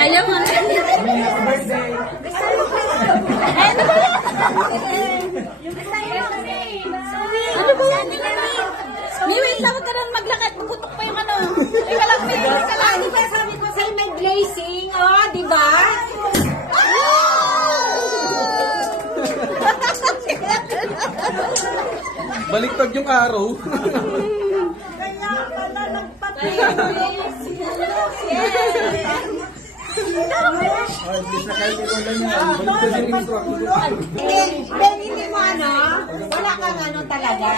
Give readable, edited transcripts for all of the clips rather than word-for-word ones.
Ayaw mo. Ano ba yan? Mi, wait lang, huwag ka lang maglakad. Puputok pa yung ano. Teka lang, Mi. Teka lang. Di ba sabi ko sa'yo may glazing? Oh, di ba? Baliktad yung araw. Kaya pala nagpatay. Hindi mo ano? Wala kang ano talaga?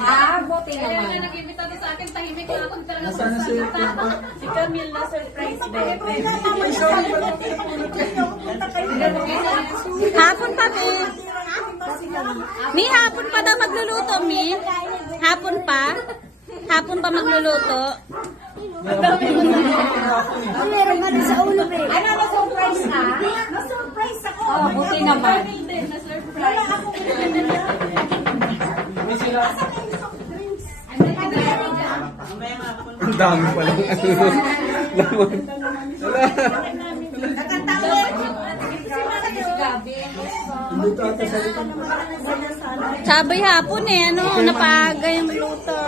Ah, buti naman. Nag-imbita sa akin, tahimik na ako. Si Camille na surprise, bebe. Hapon pa, Mi. Mi, hapon pa daw magluluto, Mi. Hapon pa. Hapon pa magluluto. Meron nga rin sa ulo, babe. Ano, na-surprise ka? Na-surprise ako. Oh, buti naman. Wala ako. Ang dami pa lang. Sabay hapon eh, ano, napaga yung luto.